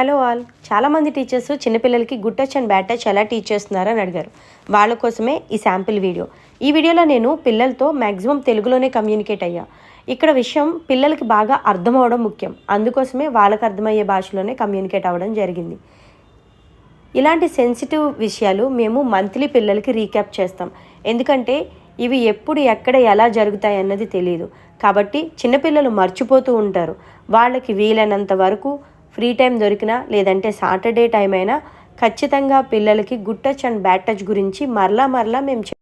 Hello all. చాలామంది teachers చిన్నపిల్లలకి good touch and bad touch ఎలా టీచ్ చేస్తున్నారని అడిగారు. వాళ్ళ కోసమే ఈ శాంపిల్ వీడియో. ఈ వీడియోలో నేను పిల్లలతో మ్యాక్సిమం తెలుగులోనే కమ్యూనికేట్ అయ్యా. ఇక్కడ విషయం పిల్లలకి బాగా అర్థం అవడం ముఖ్యం. అందుకోసమే వాళ్ళకి అర్థమయ్యే భాషలోనే కమ్యూనికేట్ అవ్వడం జరిగింది. ఇలాంటి సెన్సిటివ్ విషయాలు మేము మంత్లీ పిల్లలకి రీక్యాప్ చేస్తాం. ఎందుకంటే ఇవి ఎప్పుడు ఎక్కడ ఎలా జరుగుతాయి అన్నది తెలియదు. కాబట్టి చిన్నపిల్లలు మర్చిపోతూ ఉంటారు. వాళ్ళకి వీలైనంత వరకు ఫ్రీ టైం దొరికినా లేదంటే సాటర్డే టైం అయినా ఖచ్చితంగా పిల్లలకి good touch and bad touch గురించి మరలా మేము చెప్పాలి.